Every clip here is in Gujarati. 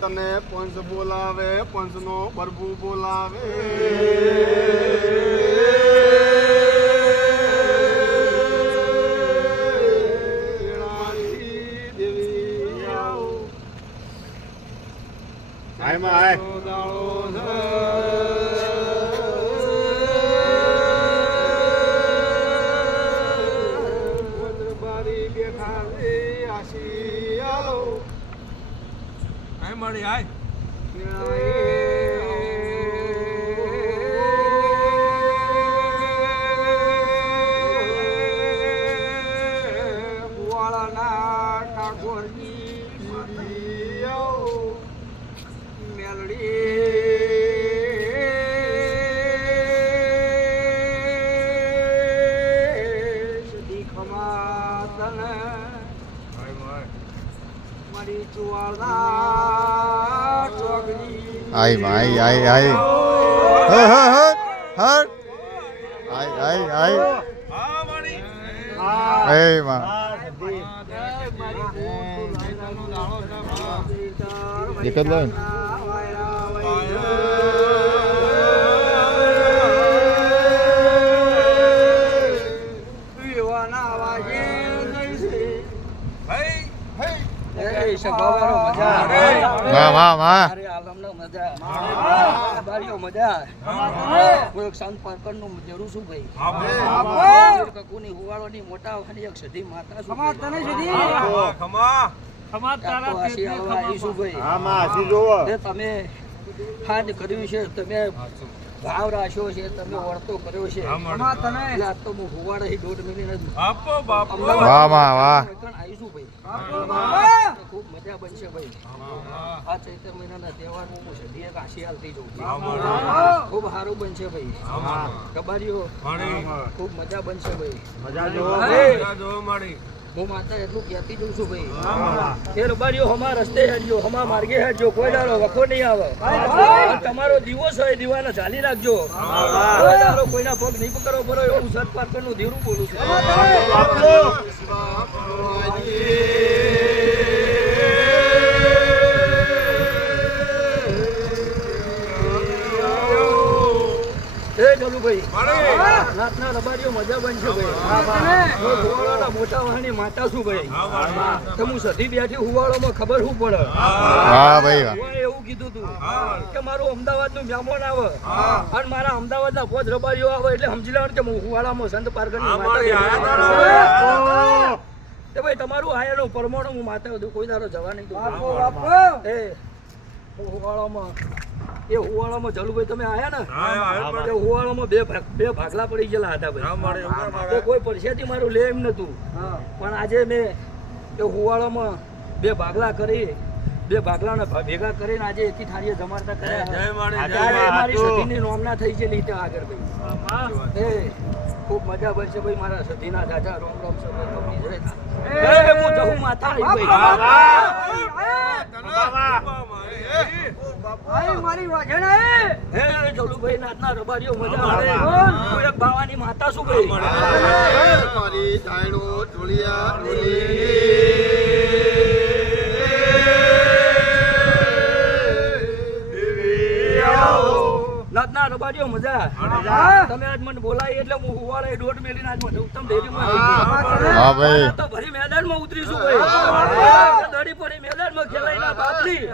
તને પંચ બોલાવે, પંચનો પ્રભુ બોલાવે. મારી આય વાળાના ઠાકોરની મેલડી સુધી ખમા તને મારી ચુવાળા ચોકડી આય ભાઈ આય આય હટ હટ આય આય આય હા મારી એ માં એક જ લાઈન વાહ વાહ વાહ તમે હાથ કર્યું છે, તમે ભાવ રાખ્યો છે, તમે વર્તો કર્યો છે. તો હું હુવાડા 1.5 મિનિટ વાહ વાહ વાહ આવીશું ભાઈ. ખૂબ મજા બનશે ભાઈ. આ ચૈત્ર મહિનાના તહેવારમાં હું સધી કાશી હાલતી જઉં. ખૂબ સારું બનશે ભાઈ. કબારીઓ ખૂબ મજા બનશે ભાઈ. હું માતા એટલું કહેતી જઉં છું ભાઈ. એ રબારીઓ હમા રસ્તે હેડજો, હમા માર્ગે હેડજો, કોઈ દારો વખો નહીં આવે. તમારો દીવો છે એ દીવાને ચાલી રાખજો. કોઈ દારો કોઈના પગ નહીં પકડવો પડે એવું સત પાકરનું ધીરું બોલું છું. નાથના રબારીઓ મજા બનશે ભાઈ. મોટા વાહની માતા શું ભાઈ. હું સધી બેઠી હુવાળોમાં ખબર શું પડે. વાહ ભાઈ વાહ એવું કીધું તું કે મારું અમદાવાદ નું મહેમાન આવે અને મારા અમદાવાદ ના 5 રબારીઓ આવે એટલે સમજી લેવાનું કે હું હુવાળામાં સંત પારગર ની માતા. ભાઈ તમારું આયાનું પરમાણુ હું માતા કોઈ દારો જવા નહીં દઉં. એ હુવાળામાં જલુભાઈ તમે આયા ને હુવાળામાં બે ભાગલા પડી ગયેલા હતા ભાઈ. કોઈ પરસેથી મારું લે એમ નતું, પણ આજે મેં એ હુવાળામાં બે ભાગલા કરી, બે ભાગલાને ભેગા કરીને આજે એકી થાળીએ જમાડતા કર્યા. મારી સતીની નોમના થઈ છે લીધે આગળ ભાઈ. એ ખૂબ મજા બનશે ભાઈ. મારા સતીના દાદા રોમ રોમ સર હું જહું માતા ભાઈ. નાથના રબારીઓ મજા આવે. બાવાની માતા શું ભાઈ. મારી ડાયણો ઢોલિયા નાથના રબારીઓ મજા. તમે આજ મને બોલાય એટલે હું હુવાળે 1.5 મેલીને આજ મને ઉત્તમ ડેરીમાં હા ભાઈ તો ભરી મેદાનમાં ઉતરીશું ભાઈ. દડી પડી મેદાનમાં ખેલાઈના બાપની.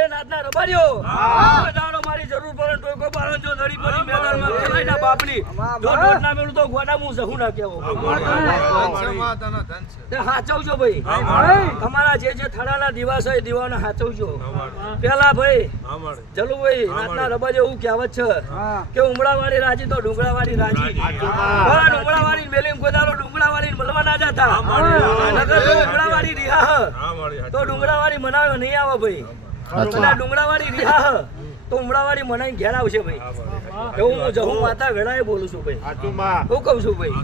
એ નાથના રબારીઓ મારી જરૂર પડે ટોકો પાડો. જો દડી પડી મેદાનમાં ખેલાઈના બાપની જો દોડ ના મેળું તો ગોડા હું સહુ ના કેવો. હાચવજો ભાઈ. તમારા જે થડાના દિવસ હોય દીવાને હાચવજો. પેલા ભાઈ જલુભાઈ નાથના રબારીઓ એવું કહેવત છે કે ઉમળાવાળી રાજી તો ડુંગળાવાળી રાજી. ડુંગળાવાળી મેલી કોઈ દાડો ડુંગળાવાળી મળવા ના જતા. ડુંગળાવાળી રિહા તો ડુંગળાવાળી મનાવે નહીં આવે ભાઈ. ડુંગળાવાળી રિહા તો ઉમળાવાળી મનાઈ ઘેર આવશે ભાઈ. એવું હું જહું માતા વેળાએ બોલું છું ભાઈ. હું કહું છું ભાઈ.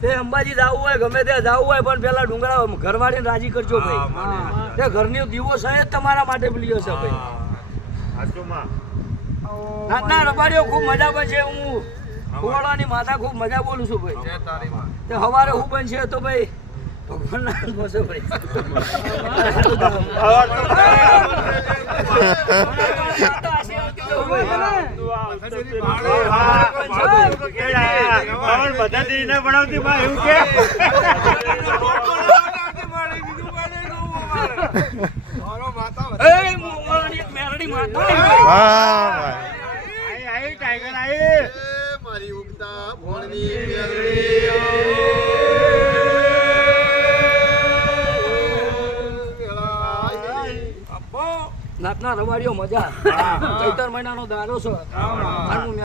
તે અંબાજી જવું હોય ગમે ત્યાં જવું હોય પણ પેલા ડુંગળા ઘરવાળીને રાજી કરજો ભાઈ. તે ઘરની દીવો સહેજ તમારા માટે પ્રિય છે ભાઈ. નાથના રબારીઓ ખૂબ મજા બનશે. હું હુવાળાની માતા ખૂબ મજા બોલું છું ભાઈ. તે સવારે હું બનશે તો ભાઈ ભગવાનના હાથમાં છે ભાઈ. મારો માતા એ મોવાળાની એક મેરડી માતા છે. વાહ એ મારી ઉગતા ભોળની મેલડી. નાતના રવાડીઓ મજા ચૈતર મહિનાનો દારો છે આનું